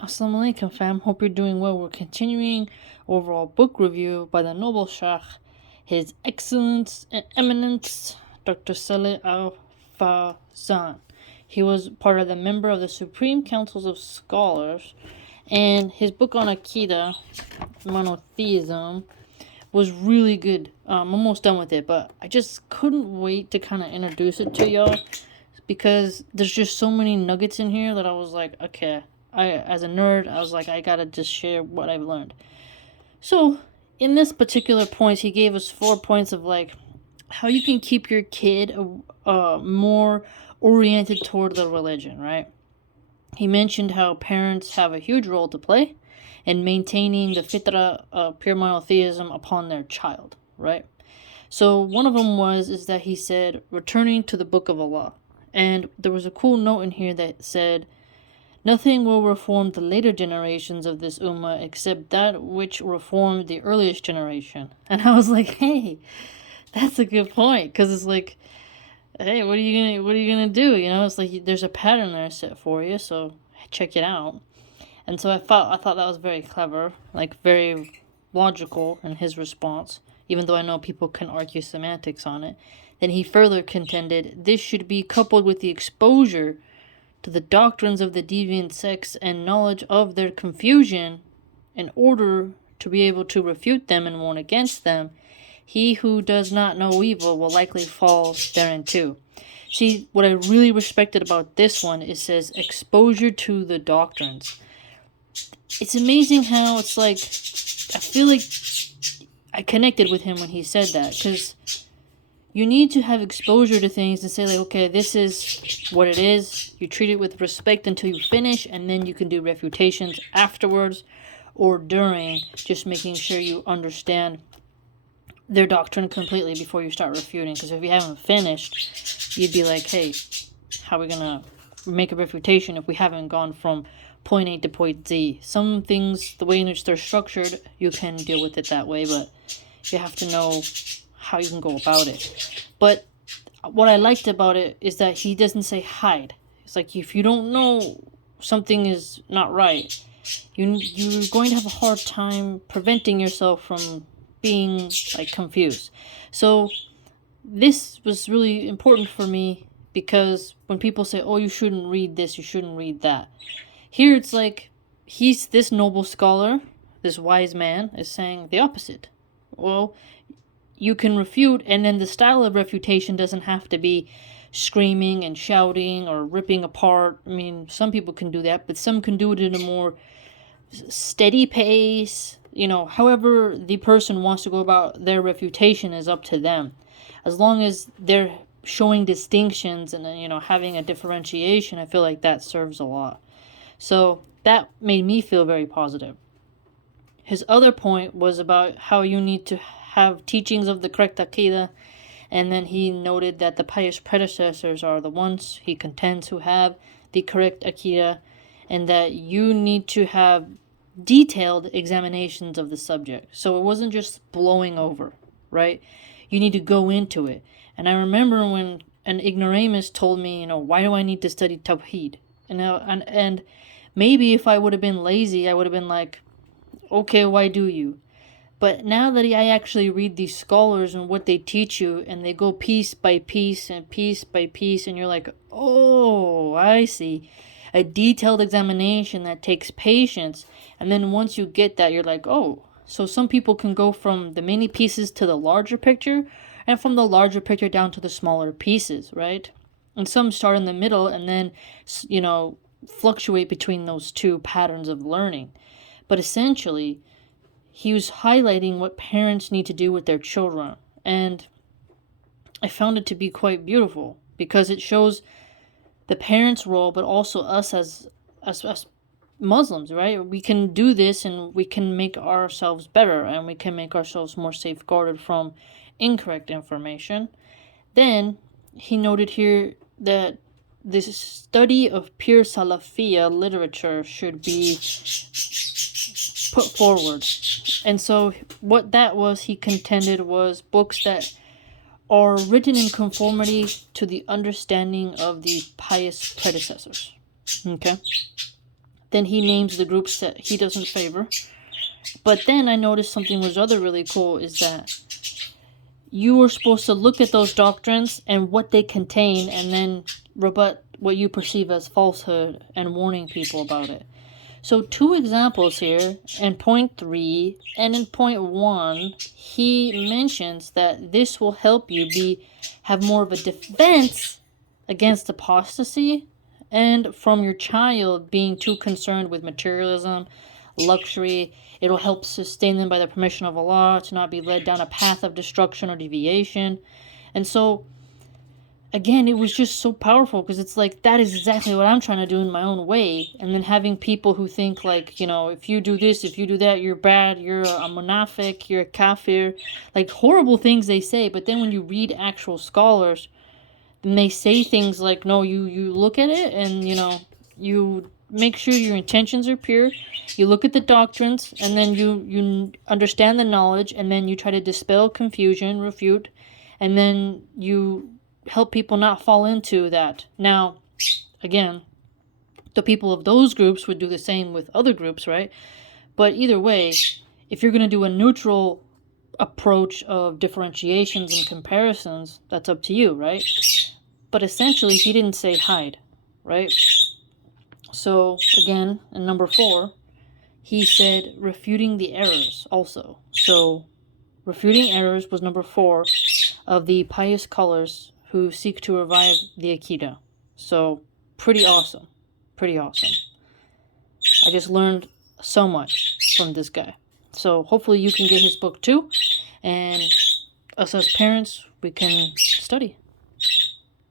Assalamu alaikum fam, hope you're doing well. We're continuing overall book review by the Noble Sheikh, His Excellence and Eminence, Dr. Saleh Al-Fawzan. He was part of the member of the Supreme Councils of Scholars, and his book on Aqida, monotheism, was really good. I'm almost done with it, but I just couldn't wait to kind of introduce it to y'all because there's just so many nuggets in here that I was like, okay, as a nerd, I was like, I gotta just share what I've learned. So, in this particular point, he gave us 4 points of like how you can keep your kid more oriented toward the religion, right? He mentioned how parents have a huge role to play in maintaining the fitrah, pure monotheism upon their child, right? So one of them is that he said, returning to the Book of Allah. And there was a cool note in here that said, nothing will reform the later generations of this ummah except that which reformed the earliest generation. And I was like, hey, that's a good point, because it's like, hey, what are you gonna do? You know, it's like there's a pattern there set for you, so check it out. And so I thought that was very clever, like very logical in his response, even though I know people can argue semantics on it. Then he further contended this should be coupled with the exposure to the doctrines of the deviant sects and knowledge of their confusion in order to be able to refute them and warn against them. He who does not know evil will likely fall therein too. See, what I really respected about this one, it says exposure to the doctrines. It's amazing how it's like, I feel like I connected with him when he said that, because you need to have exposure to things and say like, okay, this is what it is. You treat it with respect until you finish, and then you can do refutations afterwards or during, just making sure you understand their doctrine completely before you start refuting. Because if you haven't finished, you'd be like, hey, how are we going to make a refutation if we haven't gone from point A to point Z? Some things, the way in which they're structured, you can deal with it that way, but you have to know how you can go about it. But what I liked about it is that he doesn't say hide. It's like, if you don't know something is not right, you're going to have a hard time preventing yourself from being like confused. So this was really important for me, because when people say, oh, you shouldn't read this, you shouldn't read that, here it's like, he's this noble scholar, this wise man is saying the opposite. Well, you can refute, and then the style of refutation doesn't have to be screaming and shouting or ripping apart. I mean, some people can do that, but some can do it in a more steady pace. You know, however the person wants to go about their refutation is up to them. As long as they're showing distinctions and, you know, having a differentiation, I feel like that serves a lot. So that made me feel very positive. His other point was about how you need to have teachings of the correct Aqida, and then he noted that the pious predecessors are the ones he contends who have the correct Aqida, and that you need to have detailed examinations of the subject. So it wasn't just blowing over, right? You need to go into it. And I remember when an ignoramus told me, you know, why do I need to study Tawhid? And maybe if I would have been lazy, I would have been like, okay, why do you? But now that I actually read these scholars and what they teach you, and they go piece by piece and piece by piece, and you're like, oh, I see. A detailed examination that takes patience. And then once you get that, you're like, oh, so some people can go from the many pieces to the larger picture, and from the larger picture down to the smaller pieces, right? And some start in the middle and then, you know, fluctuate between those two patterns of learning. But essentially, he was highlighting what parents need to do with their children. And I found it to be quite beautiful, because it shows the parents' role, but also us as Muslims, right? We can do this, and we can make ourselves better, and we can make ourselves more safeguarded from incorrect information. Then he noted here that this study of pure Salafiyya literature should be put forward. And so what that was, he contended, was books that are written in conformity to the understanding of the pious predecessors. Okay? then he names the groups that he doesn't favor. But then I noticed something was other really cool, is that you were supposed to look at those doctrines and what they contain and then rebut what you perceive as falsehood and warning people about it. So 2 examples here, in point 3 and in point 1, he mentions that this will help you have more of a defense against apostasy and from your child being too concerned with materialism, luxury. It'll help sustain them by the permission of Allah to not be led down a path of destruction or deviation. And so, again, it was just so powerful, because it's like, that is exactly what I'm trying to do in my own way. And then having people who think like, if you do this, if you do that, you're bad, you're a munafiq, you're a kafir, like horrible things they say. But then when you read actual scholars, they say things like, no, you look at it and, you make sure your intentions are pure. You look at the doctrines, and then you understand the knowledge, and then you try to dispel confusion, refute, and then you help people not fall into that. Now, again, the people of those groups would do the same with other groups, right? But either way, if you're going to do a neutral approach of differentiations and comparisons, that's up to you, right? But essentially, he didn't say hide, right? So, again, in number 4, he said refuting the errors also. So, refuting errors was number 4 of the pious scholars who seek to revive the Aqida. So, pretty awesome. Pretty awesome. I just learned so much from this guy. So, hopefully you can get his book too. And us as parents, we can study.